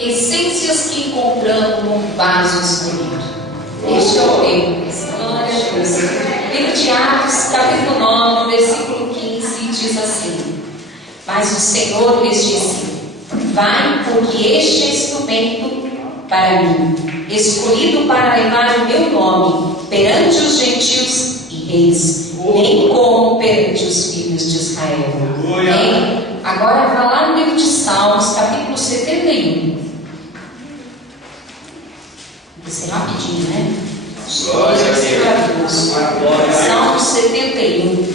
essências que encontramos no vaso escolhido. Este é o tema. Glória a Deus. Livro de Atos, capítulo 9, versículo 15, diz assim: mas o Senhor lhes disse: vai, porque este é instrumento para mim, escolhido para levar o meu nome perante os gentios e reis, bem como perante os filhos de Israel. Amém? Agora vai lá no livro de Salmos, capítulo 71. Vai ser rapidinho, né? Glória a Deus. Salmo 71,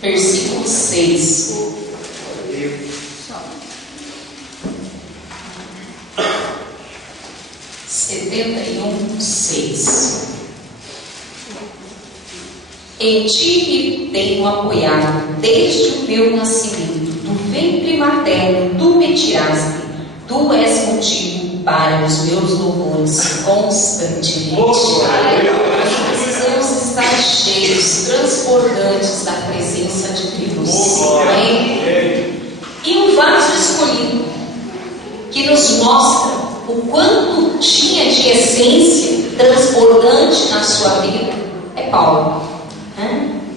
versículo 6. Em ti me tenho apoiado desde o meu nascimento, do ventre materno tu me tiraste, tu és motivo para os meus louvores constantemente. Precisamos estar cheios, transbordantes da presença de Deus. Amém? E um vaso escolhido que nos mostra o quanto tinha de essência transbordante na sua vida é Paulo.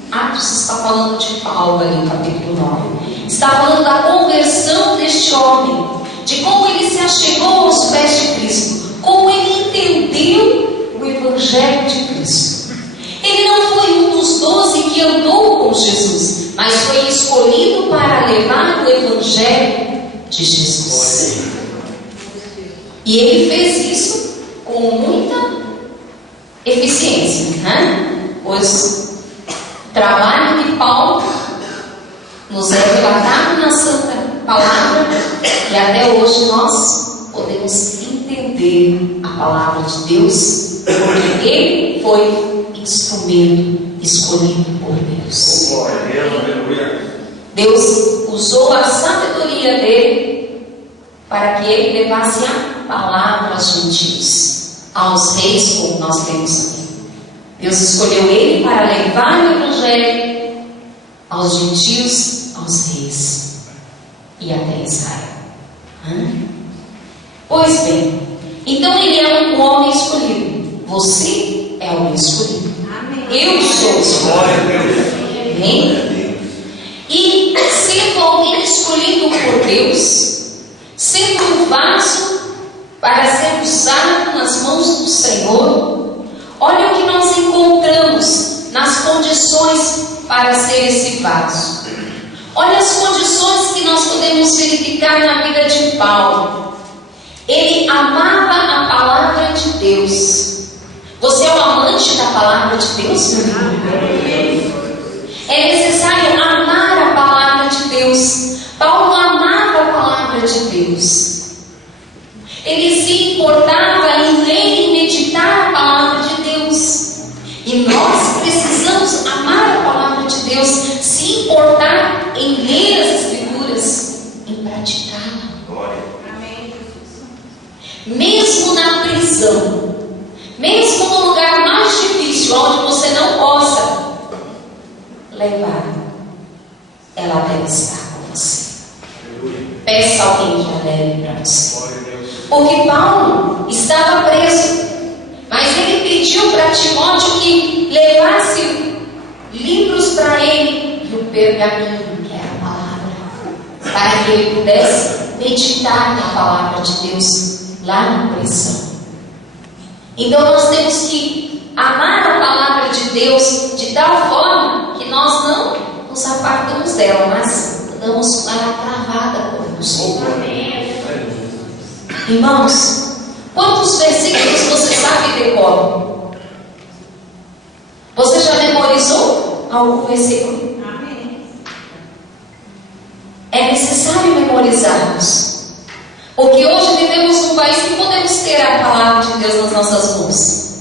Atos está falando de Paulo ali no capítulo 9. Está falando da conversão deste homem, de como ele se achegou aos pés de Cristo, como ele entendeu o Evangelho de Cristo. Ele não foi um dos 12 que andou com Jesus, mas foi escolhido para levar o Evangelho de Jesus. E ele fez isso com muita eficiência, pois o trabalho de Paulo nos é relatado na Santa Palavra, e até hoje nós podemos entender a Palavra de Deus, porque ele foi instrumento escolhido por Deus. Deus usou a sabedoria dele para que ele levasse a palavra aos gentios, aos reis, como nós temos aqui. Deus escolheu ele para levar o Evangelho aos gentios, aos reis e até Israel. Pois bem, então ele é um homem escolhido. Você é um escolhido. Amém. Eu sou escolhido. Amém? E sendo alguém escolhido por Deus, sendo um vaso para ser usado nas mãos do Senhor, olha o que nós encontramos nas condições para ser esse vaso. Olha as condições que nós podemos verificar na vida de Paulo. Ele amava a palavra de Deus. Você é um amante da palavra de Deus, meu irmão? É necessário amar a palavra de Deus. Paulo amava a palavra de Deus. Ele se importava em ler e meditar a palavra de Deus. E nós precisamos amar a palavra de Deus, se importar em ler as Escrituras, em praticá-la. Mesmo na prisão, mesmo no lugar mais difícil, onde você não possa levar, ela deve estar com você. Peça alguém que a leve para você. Porque Paulo estava preso, mas ele pediu para Timóteo que levasse livros para ele e o pergaminho, que era a palavra, para que ele pudesse meditar na palavra de Deus lá na prisão. Então nós temos que amar a palavra de Deus de tal forma que nós não nos apartamos dela, mas damos com ela travada conosco. Irmãos, quantos versículos você sabe e decora? Você já memorizou algum versículo? Amém. É necessário memorizarmos, porque hoje vivemos num país que podemos ter a palavra de Deus nas nossas mãos.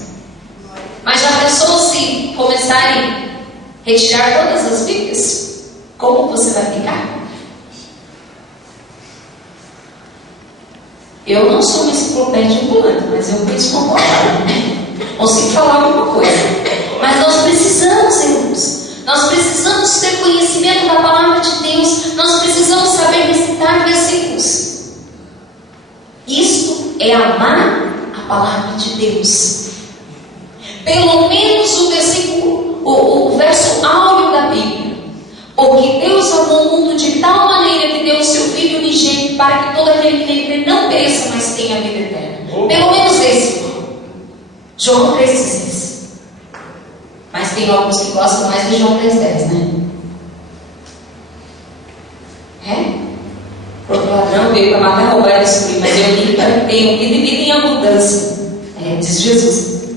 Mas já pensou se começarem a retirar todas as Bíblias? Como você vai ficar? Eu não sou uma enciclopédia ambulante, mas eu penso concordar. Consigo falar alguma coisa. Mas nós precisamos, irmãos. Nós precisamos ter conhecimento da palavra de Deus. Nós precisamos saber recitar versículos. Isso é amar a palavra de Deus. Pelo menos o verso áureo da Bíblia. Porque Deus amou o mundo de tal maneira que deu o seu Filho unigênito para que todo aquele que nele crê não pereça, mas tenha a vida eterna. Pelo menos esse. João 3,16. Mas tem alguns que gostam mais de João 3,10, né? Porque o ladrão veio para matar, roubar e destruir, mas eu vim para que tenham vida e vida em abundância. Diz Jesus.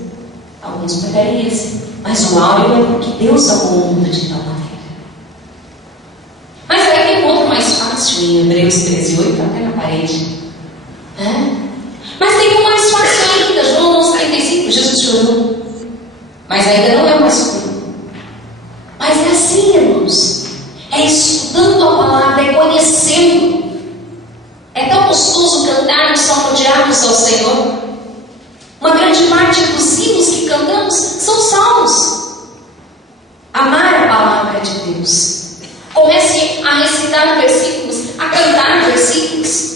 Alguns preferem esse. Mas o áureo é porque Deus amou o mundo de tal maneira. Mas aí tem outro mais fácil em Hebreus 13,8, até na parede. Mas tem um mais fácil ainda, João 11,35, Jesus chorou. Mas ainda não é o mais curto. Mas é assim, irmãos. É estudando a palavra, é conhecendo. É tão gostoso cantarmos, salmodiarmos ao Senhor. Uma grande parte dos hinos que cantamos são salmos. Amar a palavra de Deus. Comece a recitar versículos, a cantar versículos.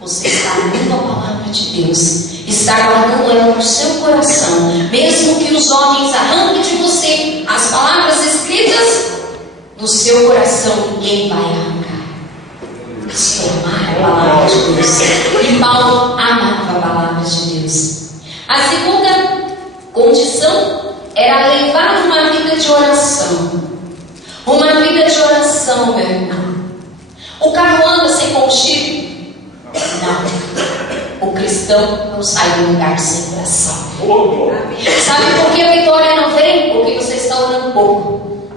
Você está amando a palavra de Deus, está guardando ela no seu coração, mesmo que os homens arranquem de você as palavras escritas, no seu coração ninguém vai arrancar. Isso é amar a palavra de Deus. E Paulo amava a palavra de Deus. A segunda condição era levar uma vida de oração. Uma vida de oração, meu irmão. O carro anda sem combustível? Não. O cristão não sai do lugar sem oração. Sabe por que a vitória não vem? Porque você está orando pouco.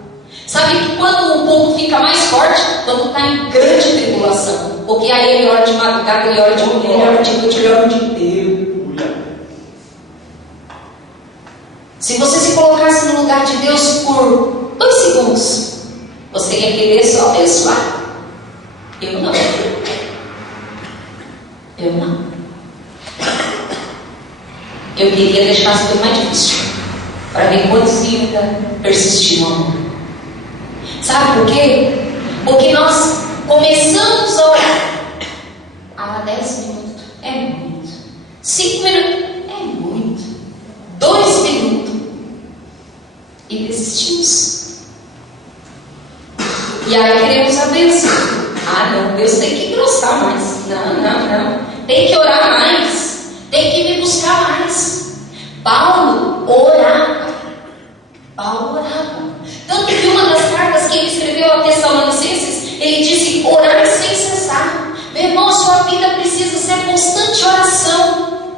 Sabe que quando um povo fica mais forte, quando está em grande tribulação. Porque aí ele ora de madrugada, ele ora de manhã, ele ora de noite, ele ora o dia inteiro. Se você se colocasse no lugar de Deus por 2 segundos, você ia querer só abençoar? Eu não. Eu não. Eu queria deixar as coisas mais difíceis, para ver quantos iam persistir no amor. Sabe por quê? Porque nós começamos a orar. 10 minutos é muito. 5 minutos é muito. 2 minutos e desistimos. E aí queremos a bênção. Não, Deus tem que engrossar mais. Não. Tem que orar mais. Tem que me buscar mais. Paulo orava. Tanto que uma das cartas que ele escreveu a Tessalonicenses, ele disse: orar sem cessar. Meu irmão, sua vida precisa ser constante oração.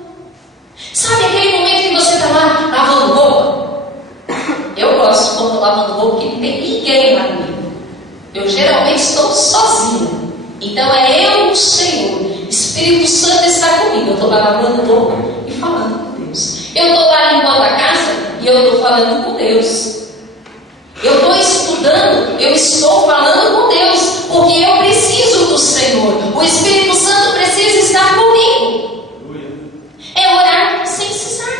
Sabe aquele momento que você está lá lavando roupa? Eu gosto quando estou lavando roupa, porque não tem ninguém lá comigo. Eu geralmente estou sozinha. Então é eu, o Senhor. Espírito Santo está comigo. Eu estou lá lavando roupa e falando com Deus. Eu estou lá limpando a casa e eu estou falando com Deus. Eu estou estudando, eu estou falando com Deus, porque eu preciso do Senhor. O Espírito Santo precisa estar comigo. É orar sem cessar.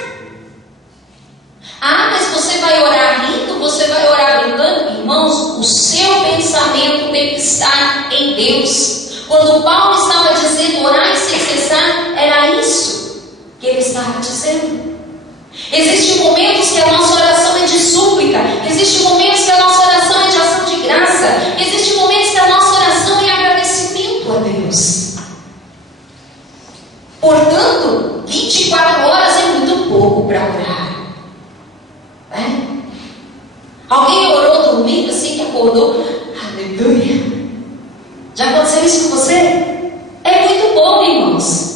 Mas você vai orar rindo, você vai orar brincando? Irmãos, o seu pensamento tem que estar em Deus. Quando Paulo estava dizendo orar sem cessar, era isso que ele estava dizendo. Existem momentos que a nossa oração é de súplica. Existem momentos que a nossa oração é de ação de graça. Existem momentos que a nossa oração é agradecimento a Deus. Portanto, 24 horas é muito pouco para orar. Alguém orou domingo assim que acordou? Aleluia! Já aconteceu isso com você? É muito bom, irmãos.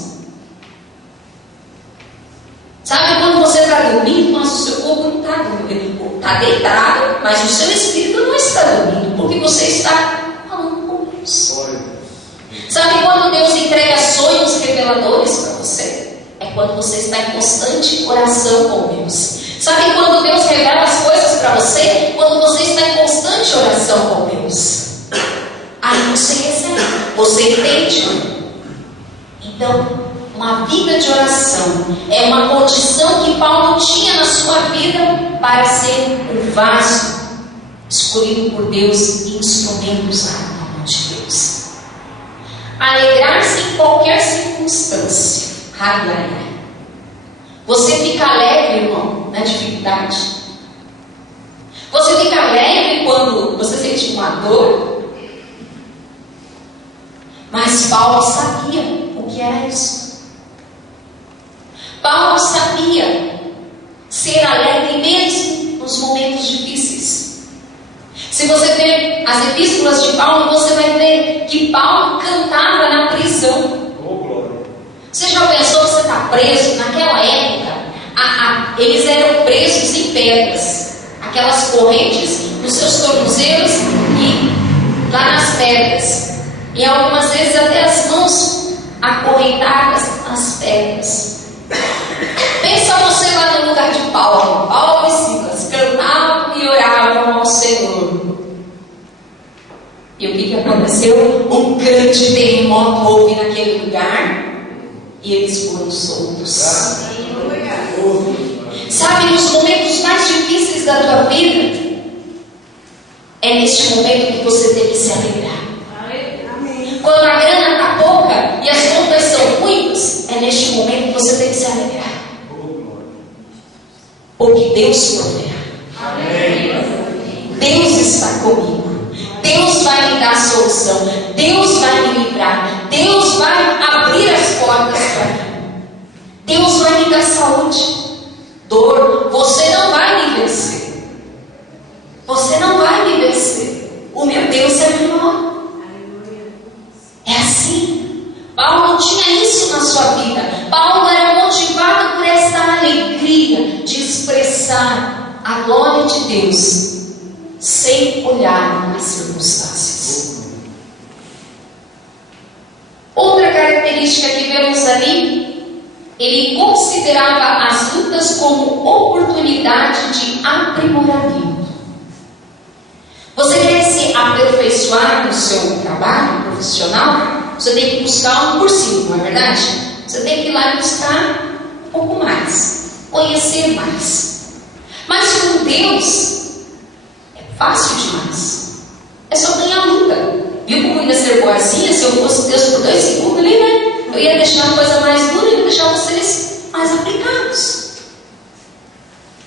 Sabe quando você está dormindo, mas o seu corpo não está dormindo. Está deitado, mas o seu espírito não está dormindo, porque você está falando com Deus. Sabe quando Deus entrega sonhos reveladores para você? É quando você está em constante oração com Deus. Sabe quando Deus revela as coisas para você? Quando você está em constante oração com Deus. Aí você recebe, você entende. Então, uma vida de oração é uma condição que Paulo tinha na sua vida para ser um vaso escolhido por Deus e instrumento usado na mão de Deus. Alegrar-se qualquer circunstância. Ai, ai, ai. Você fica alegre, irmão, na dificuldade. Você fica alegre quando você sente uma dor. Mas Paulo sabia o que era isso. Paulo sabia ser alegre mesmo nos momentos difíceis. Se você ver as epístolas de Paulo, você vai ver que Paulo cantava na prisão. Você já pensou que você está preso? Naquela época, eles eram presos em pedras, aquelas correntes nos seus tornozelos e lá nas pedras, e algumas vezes até as mãos acorrentadas nas pedras. Pensa você lá no lugar de Paulo. Paulo e Silas cantavam e oravam ao Senhor. E o que aconteceu? Um grande terremoto houve naquele lugar. E eles foram soltos. Sabe, nos momentos mais difíceis da tua vida, é neste momento que você tem que se alegrar. Quando a grana está pouca e as contas são ruins, é neste momento que você tem que se alegrar. Porque Deus proverá. Deus está comigo. Deus vai me dar solução. Deus vai me livrar. Deus vai abrir as portas para mim. Deus vai me dar saúde. Dor, você não vai me vencer. Você não vai me vencer. O meu Deus é maior. É assim. Paulo não tinha isso na sua vida. Paulo era motivado por essa alegria de expressar a glória de Deus sem olhar as circunstâncias. Outra característica que vemos ali, ele considerava as lutas como oportunidade de aprimoramento. Você quer se aperfeiçoar no seu trabalho profissional? Você tem que buscar um cursinho, não é verdade? Você tem que ir lá buscar um pouco mais, conhecer mais. Mas com Deus fácil demais. É só ganhar luta. Viu como ia ser boazinha? Se eu fosse Deus por 2 segundos ali, né? Eu ia deixar a coisa mais dura e ia deixar vocês mais aplicados.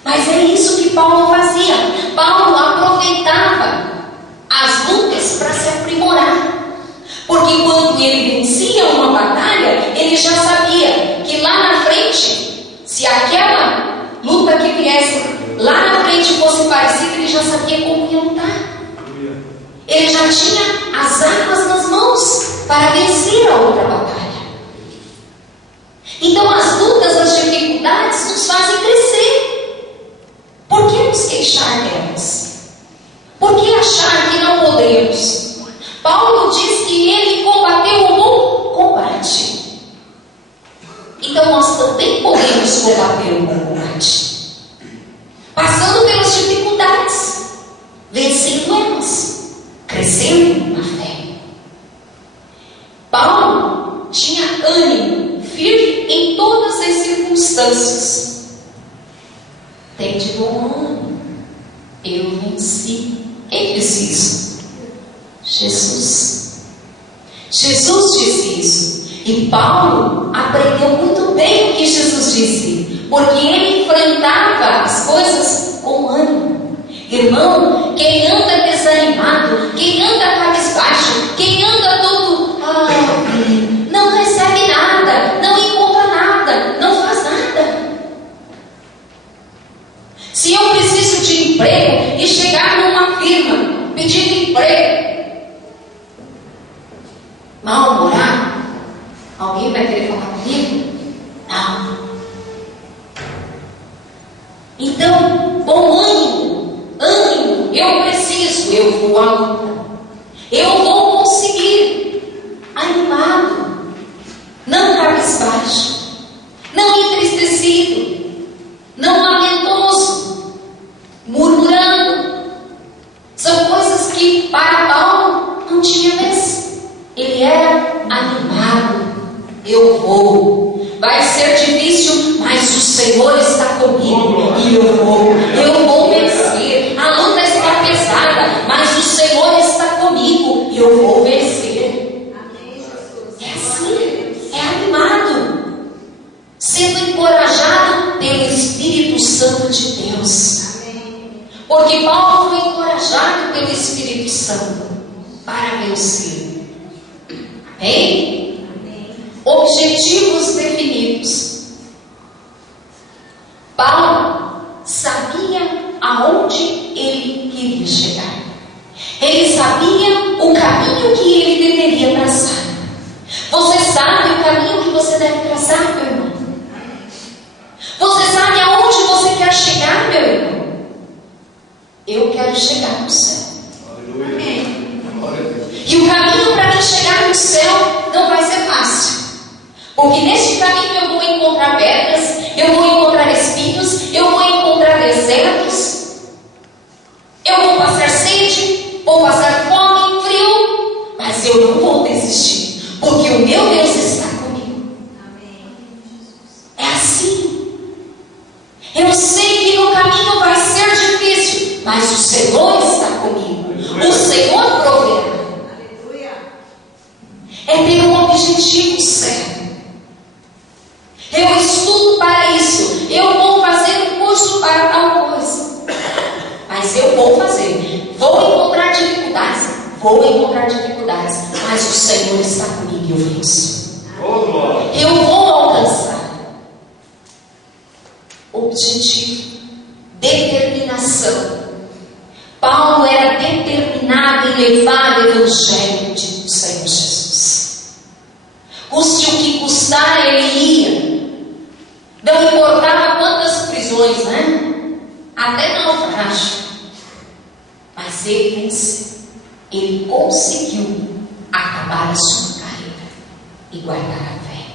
Mas é isso que Paulo fazia. Paulo aproveitava as lutas para se aprimorar. Porque quando ele vencia uma batalha, ele já sabia que lá na frente, se aquela luta que viesse lá na frente fosse parecida, ele já sabia como ia lutar. Ele já tinha as armas nas mãos para vencer a outra batalha. Então as lutas, as dificuldades nos fazem crescer. Por que nos queixar delas? Por que achar que não podemos? Paulo diz que ele combateu o bom combate. Então nós também podemos combater o bom combate. Passando pelas dificuldades, vencendo elas, crescendo na fé. Paulo tinha ânimo firme em todas as circunstâncias. Tem de bom ânimo, eu venci. Quem disse isso? Jesus. Jesus disse isso. E Paulo aprendeu muito bem o que Jesus disse, porque ele enfrentava as coisas com ânimo. Irmão, quem anda desanimado, quem anda cabisbaixo, quem anda todo não recebe nada, não encontra nada, não faz nada. Se eu preciso de emprego e chegar numa firma pedindo emprego, mal-humorado, alguém vai querer falar comigo? Não. Então, bom ânimo, eu preciso, eu vou à luta, eu vou conseguir, animado, não cabisbaixo, não entristecido, não lamentoso, murmurando. São coisas que para Paulo não tinha vez. Ele era animado. Eu vou. Vai ser difícil, mas o Senhor está comigo e eu vou vencer. A luta está pesada, mas o Senhor está comigo e eu vou vencer. É assim. Santo de Deus. Porque Paulo foi encorajado pelo Espírito Santo para vencer. Amém? Objetivos definidos. Paulo sabia aonde ele queria chegar. Ele sabia o caminho que ele deveria traçar. Você sabe o caminho que você deve traçar, meu irmão? Você sabe aonde você quer chegar, meu irmão? Eu quero chegar no céu. Amém. E o caminho para mim chegar no céu não vai ser fácil. Porque neste caminho eu vou encontrar pedras, eu vou encontrar espinhos, eu vou encontrar desertos, eu vou passar sede, vou passar fome, frio, mas eu não vou desistir, porque o meu Deus está comigo. É assim. Eu sei que no caminho vai ser difícil, mas o Senhor está comigo. O Senhor proverá. É ter um objetivo certo. Eu estudo para isso. Eu vou fazer um curso para tal coisa. Mas eu vou fazer. Vou encontrar dificuldades. Mas o Senhor está comigo e eu venço. Eu vou alcançar. Objetivo. Determinação. Paulo era determinado em levar o Evangelho do Senhor Jesus. Custe o que custar, ele ia. Não importava quantas prisões, né? Até naufrágio. Mas ele venceu. Ele conseguiu acabar a sua carreira e guardar a fé.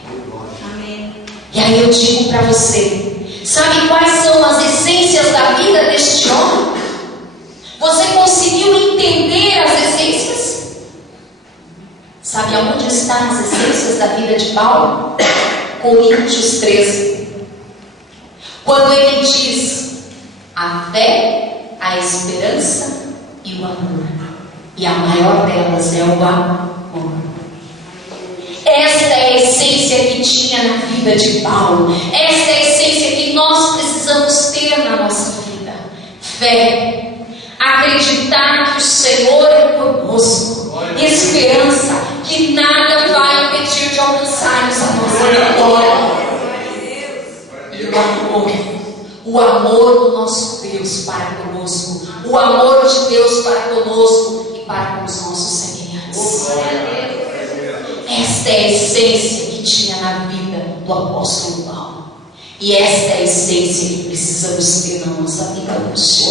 Amém. E aí eu digo para você, sabe quais são as essências da vida deste homem? Você conseguiu entender as essências? Sabe aonde estão as essências da vida de Paulo? Coríntios 13. Quando ele diz a fé, a esperança e o amor. E a maior delas é o amor. Esta é a essência que tinha na vida de Paulo. Esta é a essência que nós precisamos ter na nossa vida. Fé. Acreditar que o Senhor é conosco. Esperança. Que nada vai impedir de alcançarmos a nossa vitória. E o amor. O amor do nosso Deus para conosco. O amor de Deus para conosco e para com os nossos semelhantes. Esta é a essência que tinha na vida do apóstolo Paulo. E esta é a essência que precisamos ter na nossa vida hoje.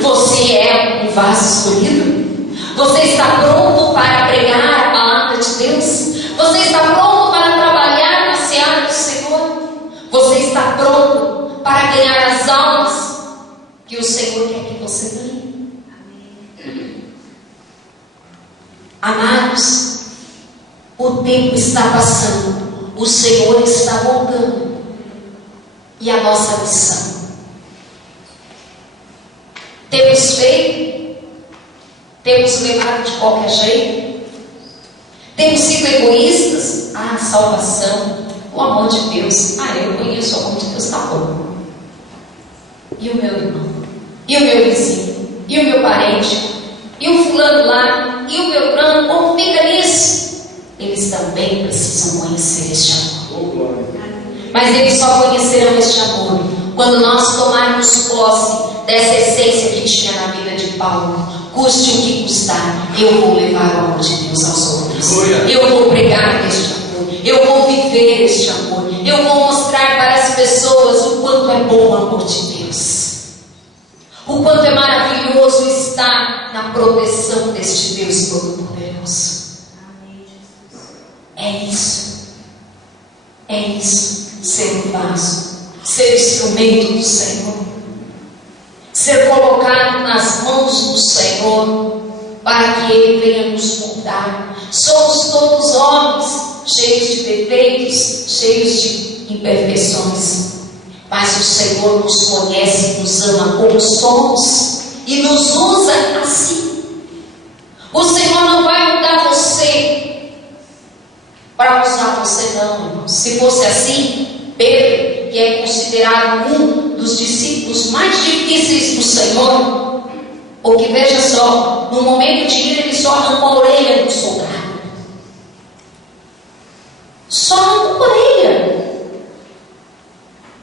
Você é um vaso escolhido? Você está pronto para pregar a palavra de Deus? Você está pronto para trabalhar na seara do Senhor? Você está pronto para ganhar as almas que o Senhor quer que você ganhe? Amados, o tempo está passando, o Senhor está voltando, e a nossa missão? Temos feito? Temos levado de qualquer jeito? Temos sido egoístas? Salvação, o amor de Deus. Eu conheço o amor de Deus, tá bom. E o meu irmão? E o meu vizinho? E o meu parente? E o fulano lá? E o meu plano? Como fica nisso? Eles também precisam conhecer este amor. Mas eles só conhecerão este amor quando nós tomarmos posse dessa essência que tinha na vida de Paulo. Custe o que custar, eu vou levar o amor de Deus aos outros. Eu vou pregar este amor. Eu vou viver este amor. Eu vou mostrar para as pessoas o quanto é bom o amor de Deus. O quanto é maravilhoso estar na proteção deste Deus Todo-Poderoso. É isso. É isso. Ser um vaso. Ser instrumento do Senhor. Ser colocado nas mãos do Senhor para que Ele venha nos moldar. Somos todos homens cheios de defeitos, cheios de imperfeições. Mas o Senhor nos conhece, nos ama como somos e nos usa assim. O Senhor não vai mudar você para usar você, não, irmão. Se fosse assim, Pedro, que é considerado um dos discípulos mais difíceis do Senhor, ou que, veja só, no momento de ira, ele só arrancou a orelha do soldado. Só arrancou a orelha.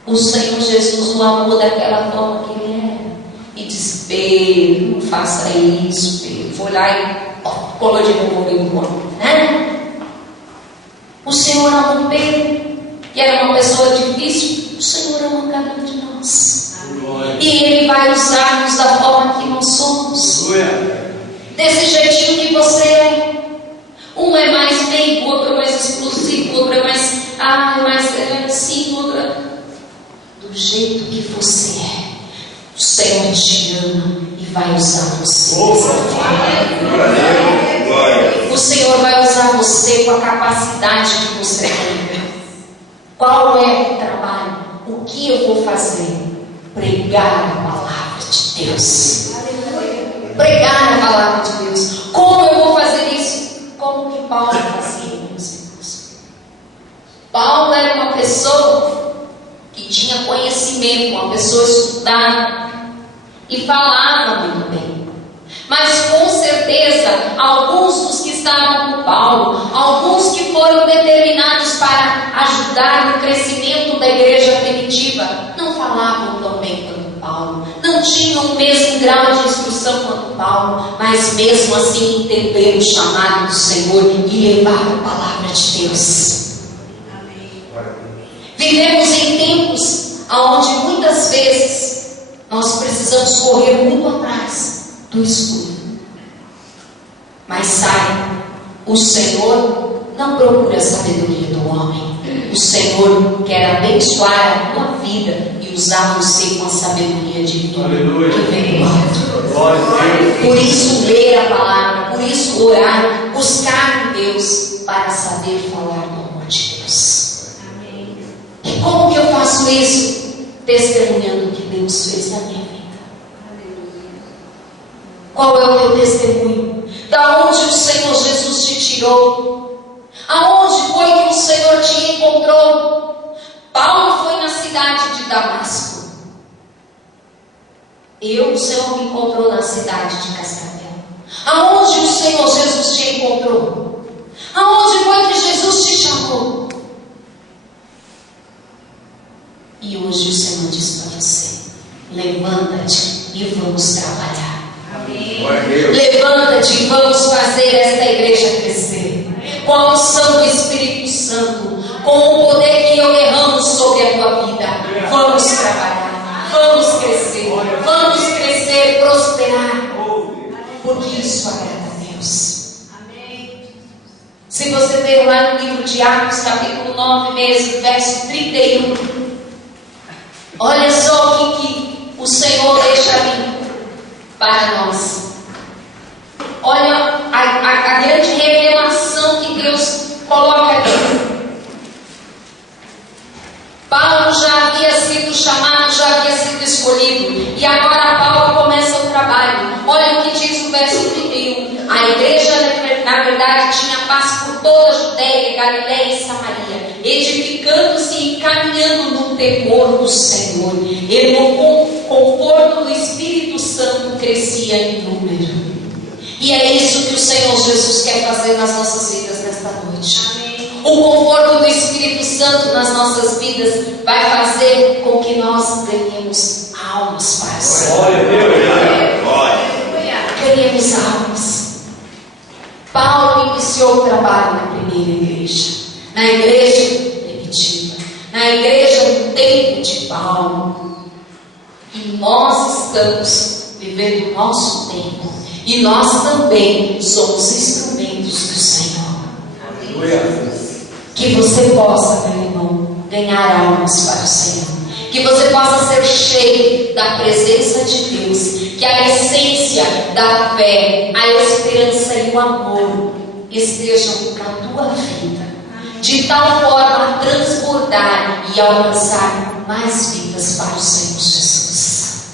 O Senhor Jesus o amou daquela forma que ele era. E disse: Pedro, não faça isso, Pedro. Foi lá e colou de novo o corpo, né? O Senhor amou Pedro, que era uma pessoa difícil. O Senhor ama cada um de nós. Amém. E Ele vai usar-nos da forma que nós somos. Desse jeitinho que você é. Um é mais meio, outro é mais explosivo, outro é mais assim, outro é... Do jeito que você é, o Senhor te ama e vai usar você. O Senhor vai usar você com a capacidade que você tem. Qual é o trabalho? O que eu vou fazer? Pregar a palavra de Deus. Pregar a palavra de Deus. Como eu vou fazer isso? Como que Paulo fazia, meus irmãos? Paulo era uma pessoa que tinha conhecimento, uma pessoa estudada e falava muito bem. Mas com certeza, alguns dos que estavam com Paulo, alguns que foram determinados para ajudar no crescimento da igreja primitiva, não falavam tão bem quanto Paulo, não tinham o mesmo grau de instrução quanto Paulo, mas mesmo assim entenderam o chamado do Senhor e levaram a palavra de Deus. Vivemos em tempos onde muitas vezes nós precisamos correr muito atrás do escuro. Mas saiba, o Senhor não procura a sabedoria do homem. O Senhor quer abençoar a tua vida e usar você com a sabedoria divina que vem do alto. Por isso ler a palavra, por isso orar, buscar em Deus para saber falar do amor de Deus. E como que eu faço isso? Testemunhando o que Deus fez na minha vida. Qual é o teu testemunho? Da onde o Senhor Jesus te tirou? Aonde foi que o Senhor te encontrou? Paulo foi na cidade de Damasco. O Senhor me encontrou na cidade de Cascavel. Aonde o Senhor Jesus te encontrou? Aonde foi que Jesus te chamou? E hoje o Senhor diz para você: levanta-te e vamos trabalhar. Amém. Levanta-te e vamos fazer esta igreja crescer. Com a unção do Espírito Santo, com o poder que eu derramo sobre a tua vida. Vamos trabalhar, vamos crescer, prosperar. Porque isso agrada a Deus. Amém. Se você ver lá no livro de Atos, capítulo 9 mesmo, verso 31. Olha só o que o Senhor deixa ali para nós. Olha a grande revelação que Deus coloca aqui. Paulo já havia sido chamado, já havia sido escolhido. E agora Paulo começa o trabalho. Olha o que diz o verso 31. A igreja, na verdade, tinha paz por toda a Judéia, Galiléia e Samaria, edificando-se e caminhando no temor do Senhor. E no conforto do Espírito Santo crescia em número. E é isso que o Senhor Jesus quer fazer nas nossas vidas nesta noite. Amém. O conforto do Espírito Santo nas nossas vidas vai fazer com que nós ganhemos almas para o Senhor. Ganhemos almas. Paulo iniciou o trabalho na primeira igreja, na igreja primitiva, na igreja do tempo de Paulo. E nós estamos vivendo o nosso tempo. E nós também somos instrumentos do Senhor. Aleluia. Que você possa, meu irmão, ganhar almas para o Senhor. Que você possa ser cheio da presença de Deus. Que a essência da fé, a esperança e o amor estejam na tua vida. De tal forma a transbordar e alcançar mais vidas para o Senhor Jesus.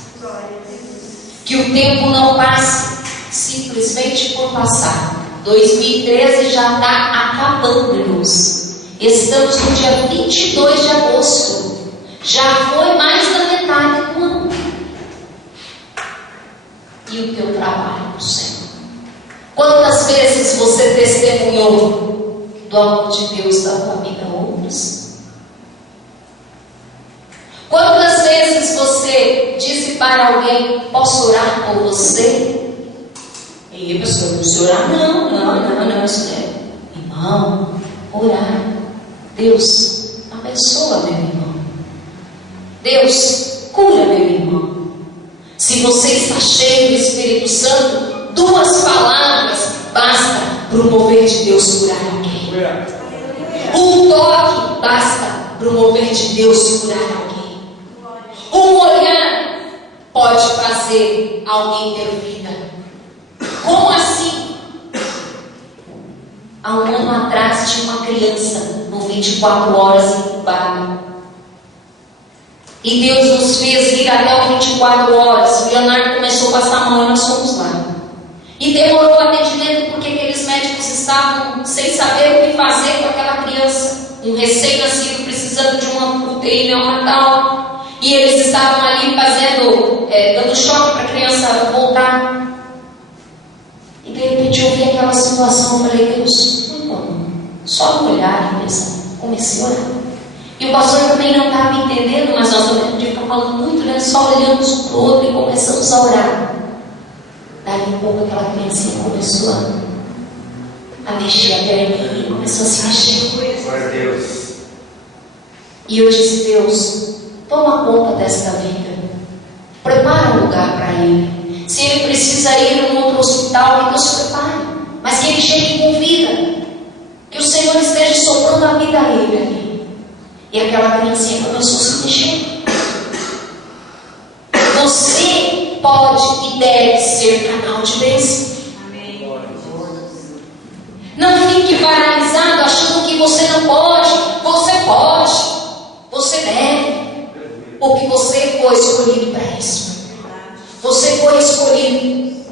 Que o tempo não passe simplesmente por passar. 2013 já está acabando, irmãos. Estamos no dia 22 de agosto. Já foi mais da metade do teu trabalho para o Senhor? Quantas vezes você testemunhou do amor de Deus da tua vida a outros? Quantas vezes você disse para alguém: posso orar por você? E a pessoa: não orar? Não, isso é. Irmão, orar. Deus, abençoa meu irmão. Deus, cura meu irmão. Se você está cheio do Espírito Santo, 2 palavras basta para o mover de Deus curar alguém. Um toque basta para o mover de Deus curar alguém. Um olhar pode fazer alguém ter vida. Como assim? Há um ano atrás tinha uma criança no 24 horas incubada. E Deus nos fez ir até o 24 horas. O Leonardo começou a passar mal e nós fomos lá. E demorou o atendimento porque aqueles médicos estavam sem saber o que fazer com aquela criança. Um recém-nascido precisando de uma UTI neonatal. E eles estavam ali dando choque para a criança voltar. E de repente eu vi aquela situação. Eu falei: Deus, só no olhar, comecei a orar. E o pastor também não estava entendendo, mas nós também podíamos ficar falando muito, né? Só olhamos um para o outro e começamos a orar. Daí um pouco aquela criancinha começou a mexer a perninha, começou a se mexer. Glória a Deus. E eu disse: Deus, toma conta desta vida. Prepara um lugar para ele. Se ele precisa ir a um outro hospital, que Deus prepare. Mas que ele chegue com vida. Que o Senhor esteja soprando a vida a ele ali. E aquela criancinha começou a se mexer. Você pode e deve ser canal de bênção. Não fique paralisado achando que você não pode. Você pode. Você deve. Porque você foi escolhido para isso. Você foi escolhido.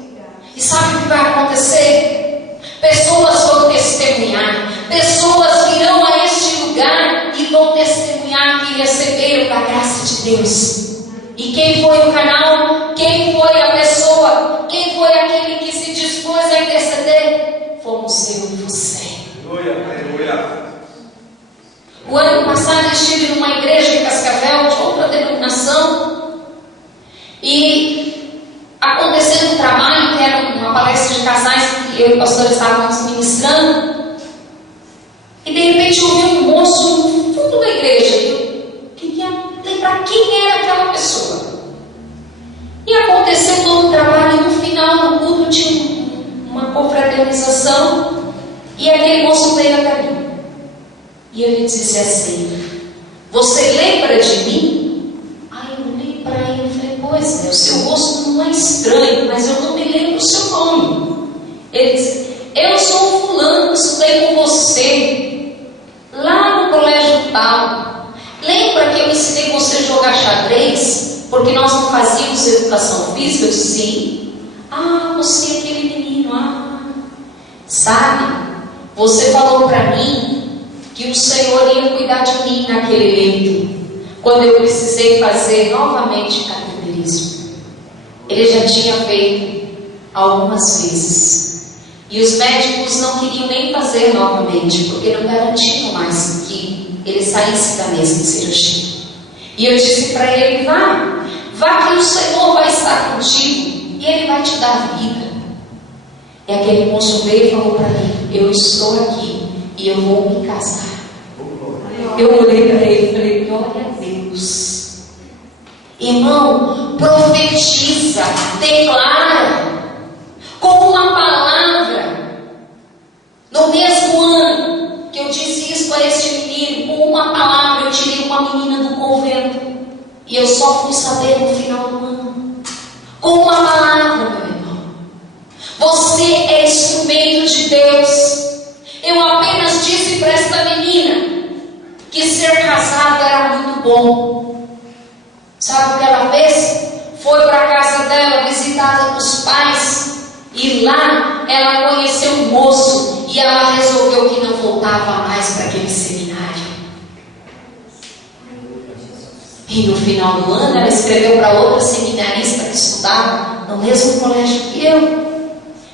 E sabe o que vai acontecer? Pessoas vão testemunhar. Pessoas virão a este lugar e vão testemunhar que receberam da graça de Deus. E quem foi o canal? Quem foi a pessoa? Quem foi aquele que se dispôs a interceder? Fomos eu e você. Aleluia. O ano passado eu estive numa igreja em Cascavel, de outra denominação, e acontecendo um trabalho, que era uma palestra de casais que eu e o pastor estávamos ministrando, e de repente eu vi um moço no fundo da igreja. Eu queria lembrar quem era aquela pessoa. E aconteceu todo o trabalho, e no final do culto tinha uma confraternização, e aquele moço veio até mim. E ele disse assim: você lembra de mim? Aí eu olhei para ele e falei: pois é, o seu rosto não é estranho, mas eu não me lembro o seu nome. Ele disse: eu sou o fulano, estudei com você lá no colégio tal. Lembra que eu ensinei você a jogar xadrez? Porque nós não fazíamos educação física? Eu disse: sim. Ah, você é aquele menino. Sabe, você falou para mim que o Senhor ia cuidar de mim naquele leito, quando eu precisei fazer novamente cateterismo. Ele já tinha feito algumas vezes, e os médicos não queriam nem fazer novamente, porque não garantiam mais que ele saísse da mesma cirurgia. E eu disse para ele: vá que o Senhor vai estar contigo, e Ele vai te dar vida. E aquele moço veio e falou para mim: eu estou aqui, e eu vou me casar. Eu olhei para ele e falei: glória a Deus. Irmão, profetiza, declara, com uma palavra. No mesmo ano que eu disse isso para este menino, com uma palavra eu tirei uma menina do convento. E eu só fui saber no final do ano. Com uma palavra, meu irmão. Você é instrumento de Deus. Eu apenas disse para esta menina que ser casada era muito bom. Sabe o que ela fez? Foi para a casa dela, visitada dos pais, e lá ela conheceu um moço, e ela resolveu que não voltava mais para aquele seminário. E no final do ano ela escreveu para outra seminarista que estudava no mesmo colégio que eu,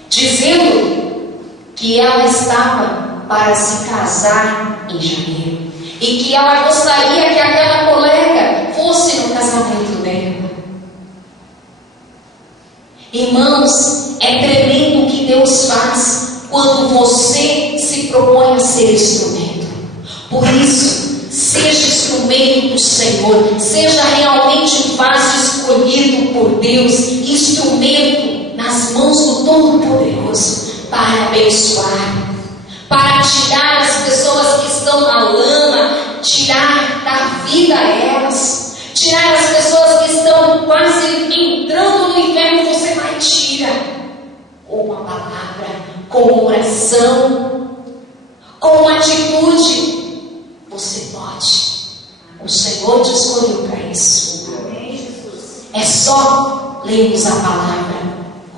dizendo que ela estava para se casar em janeiro e que ela gostaria que aquela colega fosse no casamento dela. Irmãos, é tremendo o que Deus faz quando você se propõe a ser instrumento. Por isso, seja instrumento do Senhor, seja realmente um vaso escolhido por Deus, instrumento nas mãos do Todo-Poderoso para abençoar, para tirar as pessoas que estão na lama, tirar da vida elas, tirar as pessoas que estão quase entrando no inferno. Você vai e tira com uma palavra, com uma oração, com uma atitude. Você pode. O Senhor te escolheu para isso. É só lermos a palavra,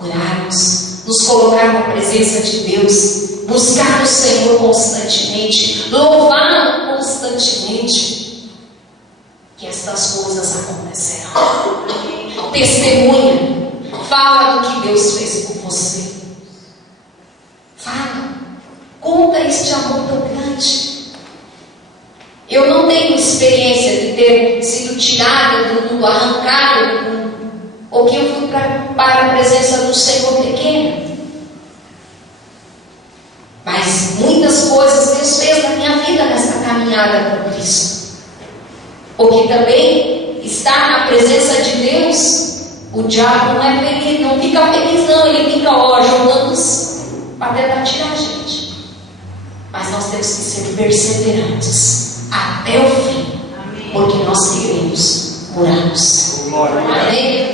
orarmos, nos colocar na presença de Deus, buscar o Senhor constantemente, louvá-lo constantemente, que estas coisas acontecerão. Testemunha, fala do que Deus fez por você. Fala, conta este amor tão grande. Eu não tenho experiência de ter sido tirada do mundo, arrancada do mundo, ou que eu fui para a presença do Senhor pequena. Mas muitas coisas Deus fez na minha vida nessa caminhada com Cristo. Porque também estar na presença de Deus, o diabo não é feliz, não fica feliz não, ele fica jogando para tentar tirar a gente. Mas nós temos que ser perseverantes até o fim, porque nós queremos, oramos. Amém?